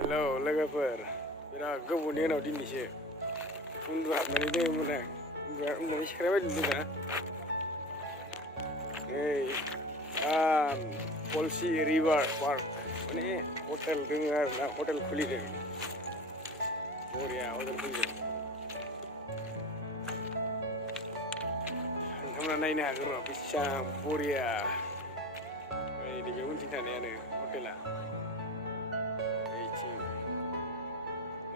हेलौ लोगोफोर बिराद गोबावनि उनाव दिनैसो उन्दुहाबनानै दोङोमोन आं उन्दुनानै सिखारनाय बायदि मोनदों दा नै पलसि रिभार पार्क माने हटेल दोङो आरो ना हटेल खुलिदों बरिया हटेल खुलिदों नोंथांमोना नायनो हागोन र' बेसेबां बरिया नैबे उनथिं थानायानो हटेला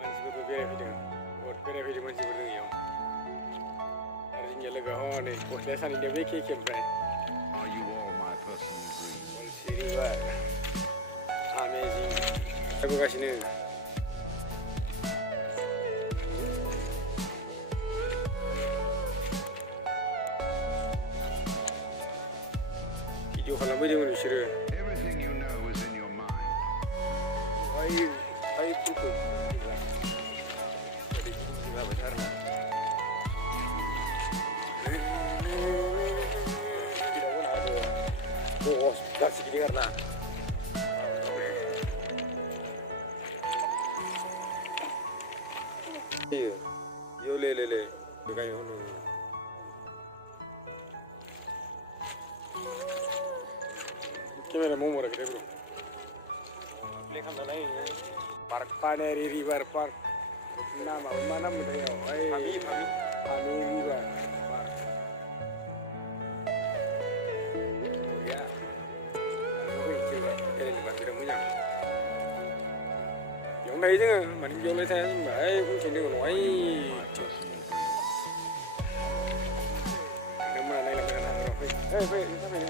मानसिफोरबो बेरायफैदों बहुद बेरायफैदों मानसिफोर दङ इयाव आरो जोंनिया लोगोआ हनै गस्लाया सानैनियाबो एखे ओमफ्राय पलसि रिभार आमेजिं जाबोगासिनो भिडिअ खालामफैदोंमोन बिसोरो बाइकफोरखौ जाबाय आरोना बस गासै गिदिं आरोना yo le kayo ano camera mo mura kita bro play kam na nahi park paneri river park nama mana mo tayo ay Phami river park ya oi coba ini bang kita punya yang này chứ mà đi vô lấy xe mà ấy cũng chỉ được nói nếu mà đây là mình làm rồi phê đi sao vậy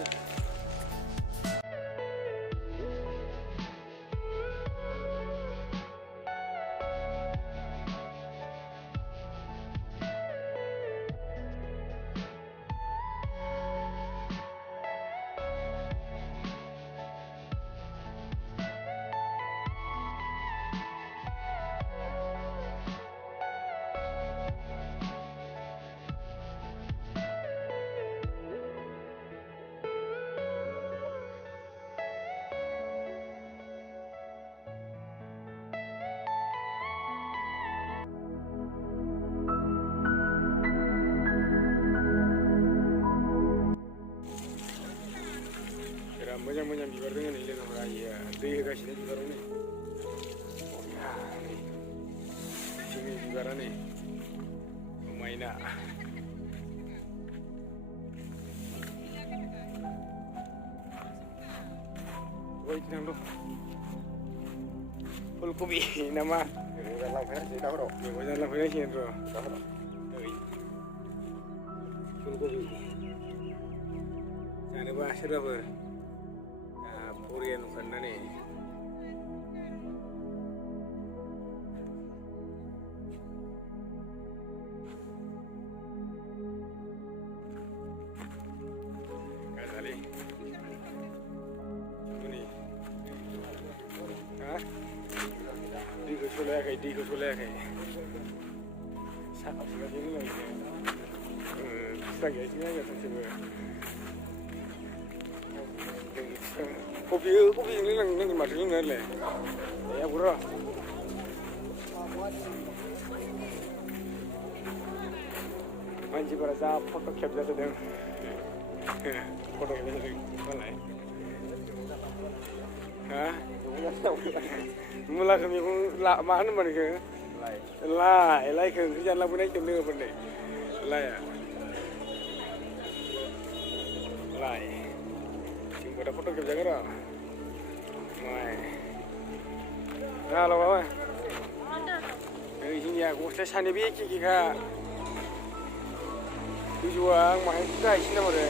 मोजां बिबार दङ नै लोगोफोरा दै होगासिनो बिबाराव नै जोंनि बिबारा नै समायना फुलकबि नामा लांफैनांसिगोन र' फुलकबि जानोबा सोरबाफोर बरिया नुखानानै गाजालि दैखौ सलायाखै साखावसो गासैबो फिसा गैयासै गासैबो kopi nang masuk ni le ya bro manji bara za foto capture sedang foto capture mana ha mula kami pun mana mana ke lai ke kerjaan labu naik jam 5 benda lai ya lai ada foto capture kira mai halo bapa dari sini aku saya sana biar kita tujuan main kita sini mana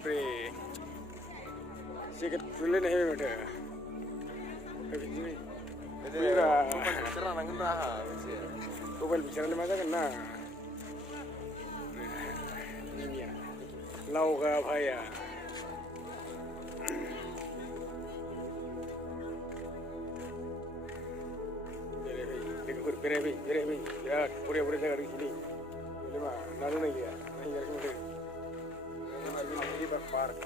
बापरे सिगारेट फुलले नाही माथो बिदिनो मबाइल बिचारालाय मा जागोन ना लावगा भाया बेरायफै बिराद बरिया जायगा दं sini मा नानो नाय गैया नायगासिनो माथो रिभार park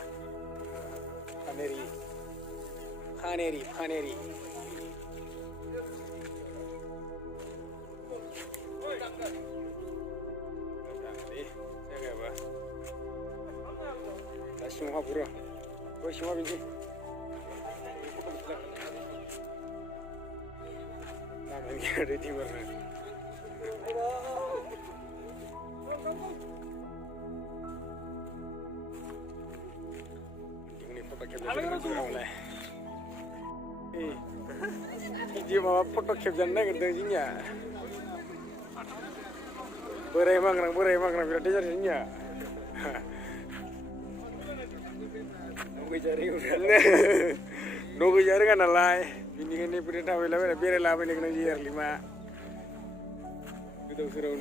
Khaneri jaga apa semua bro semua biji namanya ada di mana ini foto capture oleh dia mau foto capture kerjanya berai mangrang biar dia carinya nunggu cari kan alay ini kan ini berita wala biar lah ini kena jiar 5 itu suruh